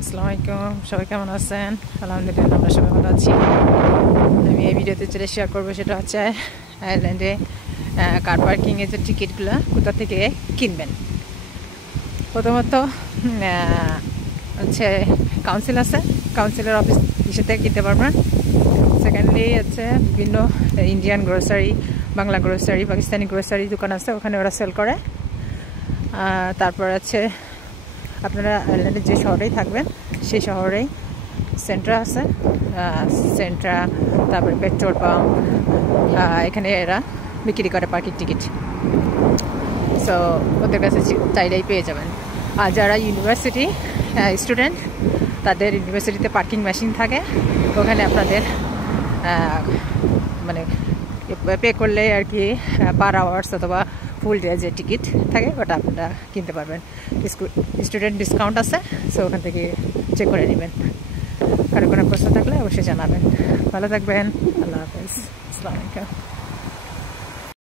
আসসালামু আলাইকুম, সবাই কেমন আছেন? আলহামদুলিল্লাহ, আমরা সবাই ভালো আছি। আমি এই ভিডিওতে যেটা শেয়ার করবো সেটা হচ্ছে আয়ারল্যান্ডে কার পার্কিংয়ের যে টিকিটগুলো কোথা থেকে কিনবেন। প্রথমত হচ্ছে কাউন্সিল আছে, কাউন্সিলের অফিস থেকে কিনতে পারবেন। সেকেন্ডলি হচ্ছে বিভিন্ন Indian grocery, Bangla grocery, Pakistani grocery দোকান আছে, ওখানে ওরা সেল করে। তারপর আছে আপনারা আয়ারল্যান্ডের যে শহরেই থাকবেন সেই শহরেই সেন্ট্রা আছে, সেন্ট্রা, তারপরে পেট্রোল পাম্প, এখানে এরা বিক্রি করে পার্কিং টিকিট। সো ওদের কাছে চাইলেই পেয়ে যাবেন। আর যারা ইউনিভার্সিটি স্টুডেন্ট, তাদের ইউনিভার্সিটিতে পার্কিং মেশিন থাকে, ওখানে আপনাদের মানে পে করলে আর কি পার আওয়ার্স অথবা ফুল ডে যে টিকিট থাকে ওটা আপনারা কিনতে পারবেন। স্টুডেন্ট ডিসকাউন্ট আছে, সো ওখান থেকে চেক করে নেবেন। কারো কোনো প্রশ্ন থাকলে অবশ্যই জানাবেন। ভালো থাকবেন। আল্লাহ হাফেজ। আসসালামু আলাইকুম।